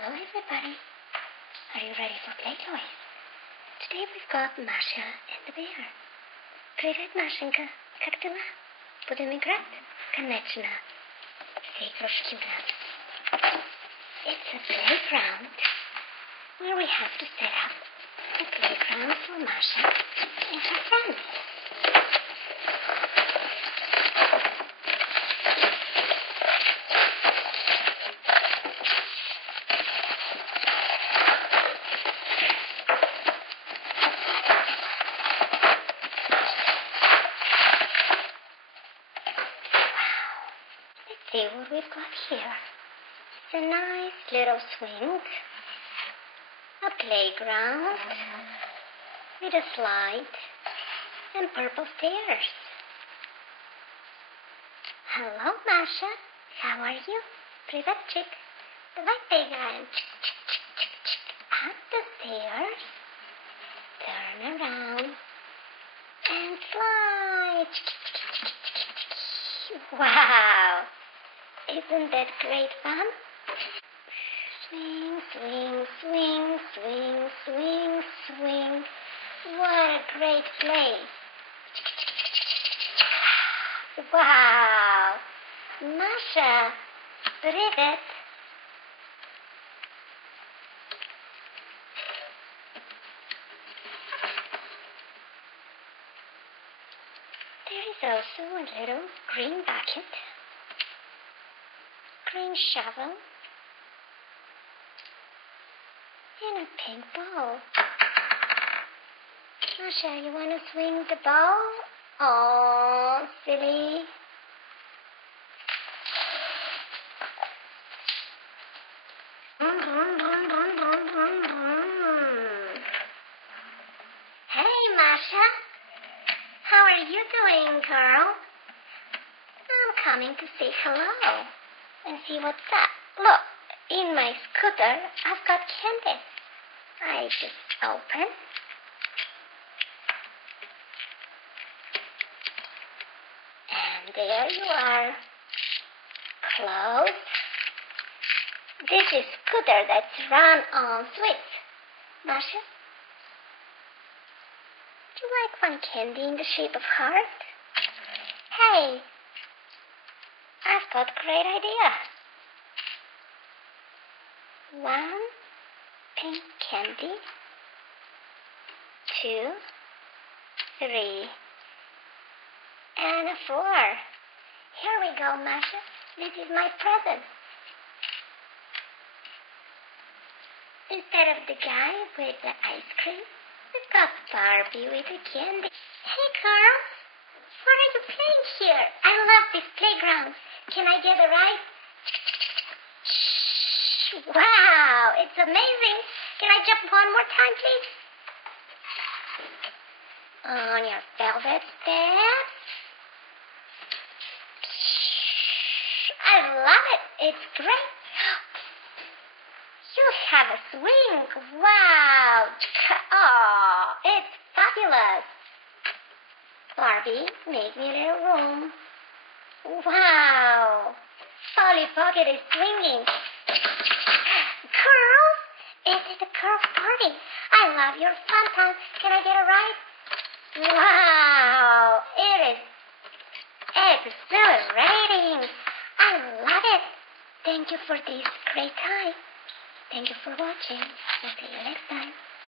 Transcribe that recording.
Hello everybody. Are you ready for play toys? Today we've got Masha and the bear. Привет, Машенька. Как дела? Будем играть? Конечно. Все игрушки у нас. It's a playground where we have to set up a playground for Masha and her friends. See what we've got here. It's a nice little swing, a playground with a slide and purple stairs. Hello, Masha. How are you? Приветчик. Давай поиграем. Up the stairs, turn around, and slide. Wow! Isn't that great fun? Swing, swing, swing, swing, swing, swing. What a great play. Wow! Masha, привет. There is also a little green bucket, green shovel, and a pink ball. Masha, you want to swing the ball? Oh, silly. Hey, Masha. How are you doing, girl? I'm coming to say hello and see what's up. Look, in my scooter, I've got candy. I just open. And there you are. Close. This is scooter that's run on sweets. Masha? Do you like one candy in the shape of heart? Hey, I've got a great idea. One pink candy, 2, 3, and a 4. Here we go, Masha. This is my present. Instead of the guy with the ice cream, we've got Barbie with the candy. Hey, girls, what are you playing here? I love this playground. Can I get a ride? Wow, it's amazing. Can I jump one more time, please? On your velvet steps. I love it. It's great. You have a swing. Wow. Oh, it's fabulous. Barbie, make me a little room. Wow. Polly Pocket is swinging. Girls, it's a girls' party. I love your fun time. Can I get a ride? Wow. It is exhilarating. I love it. Thank you for this great time. Thank you for watching. I'll see you later.